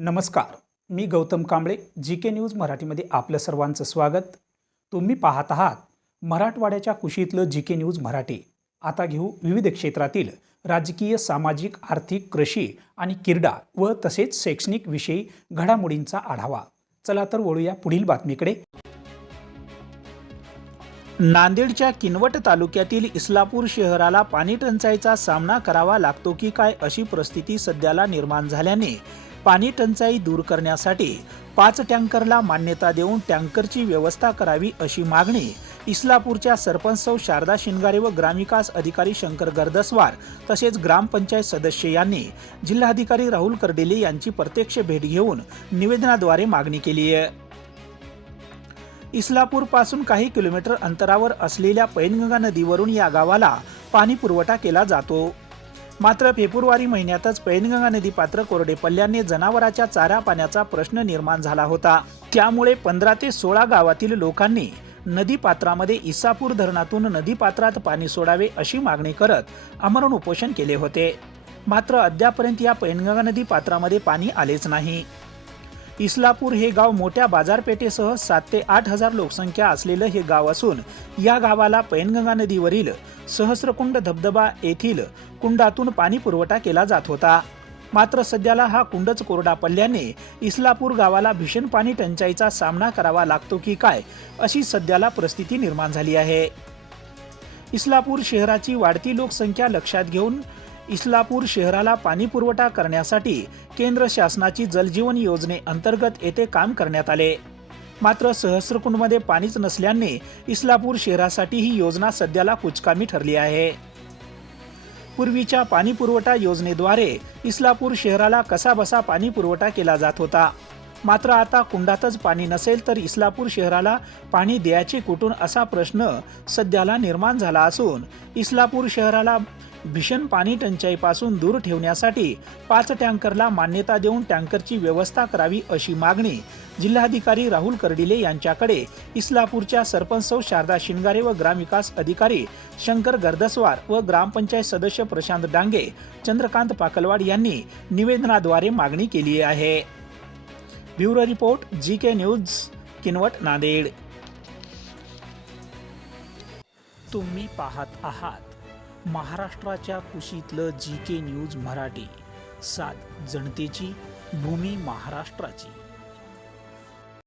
नमस्कार मी Gautam Kamble G K news मराठीमध्ये आपलं सर्वांचं स्वागत. तुम्ही पाहत आहात मराठवाड्याच्या कुशीतलं जी के न्यूज मराठी. आता घेऊ विविध क्षेत्रातील राजकीय सामाजिक आर्थिक कृषी आणि क्रीडा व तसेच शैक्षणिक विषयी घडामोडींचा आढावा. चला तर वळूया पुढील बातमीकडे. नांदेडच्या किनवट तालुक्यातील इस्लापूर शहराला पाणी टंचाईचा सामना करावा लागतो की काय अशी परिस्थिती सध्याला निर्माण झाल्याने पाणी टंचाई दूर करण्यासाठी पाच टँकरला मान्यता देऊन टँकरची व्यवस्था करावी अशी मागणी इस्लापूरच्या सरपंच सौ शारदा शिंगारे व ग्रामविकास अधिकारी शंकर गर्दस्वार तसेच ग्रामपंचायत सदस्य यांनी जिल्हाधिकारी राहुल कर्डिले यांची प्रत्यक्ष भेट घेऊन निवेदनाद्वारे मागणी केली आहे. इस्लापूरपासून काही किलोमीटर अंतरावर असलेल्या पैनगंगा नदीवरून या गावाला पाणी पुरवठा केला जातो. मात्र फेब्रुवारी महिन्यातच पैनगंगा नदी पात्र कोरडे पडल्याने जनावराच्या चारा पाण्याचा प्रश्न निर्माण झाला होता. त्यामुळे पंधरा ते सोळा गावातील लोकांनी नदी पात्रामध्ये इसापूर धरणातून नदी पात्रात पाणी सोडावे अशी मागणी करत आमरण उपोषण केले होते. मात्र अद्यापर्यंत या पैनगंगा नदी पात्रामध्ये पाणी आलेच नाही. इस्लापूर हे गाव मोठ्या बाजारपेठेसह सात ते आठ हजार लोकसंख्या असलेलं हे गाव असून या गावाला पैनगंगा नदीवरील सहस्रकुंड धबधबा येथील कुंडातून पाणी पुरवठा केला जात होता. मात्र सध्याला हा कुंडच कोरडा पडल्याने इस्लापूर गावाला भीषण पाणी टंचाईचा सामना करावा लागतो की काय अशी सध्याला परिस्थिती निर्माण झाली आहे. इस्लापूर शहराची वाढती लोकसंख्या लक्षात घेऊन इस्लापूर शहराला पाणी पुरवठा करण्यासाठी केंद्र शासनाची जलजीवन योजनेअंतर्गत येथे काम करण्यात आले. मात्र सहस्रकुंडमध्ये पाणीच नसल्याने इस्लापूर शहरासाठी ही योजना सध्याला कुचकामी ठरली आहे. पूर्वीच्या पाणी पुरवठा योजनेद्वारे इस्लापूर शहराला कसाबसा पाणी पुरवठा केला जात होता. मात्र आता कुंडातच पाणी नसेल तर इस्लापूर शहराला पाणी द्यायचे कुठून असा प्रश्न सध्याला निर्माण झाला असून इस्लापूर शहराला भीषण पाणी टंचाईपासून दूर ठेवण्यासाठी पाच टँकरला मान्यता देऊन टँकरची व्यवस्था करावी अशी मागणी जिल्हाधिकारी राहुल कर्डिले यांच्याकडे इस्लापूरच्या सरपंच शारदा शिंगारे व ग्रामविकास अधिकारी शंकर गर्दस्वार व ग्रामपंचायत सदस्य प्रशांत डांगे चंद्रकांत पाकलवाड यांनी निवेदनाद्वारे मागणी केली आहे. Bureau report G K news Kinwat Nanded. तुम्ही पाहत आहात महाराष्ट्राच्या कुशीतलं जी के न्यूज मराठी. सात जनतेची भूमी महाराष्ट्राची.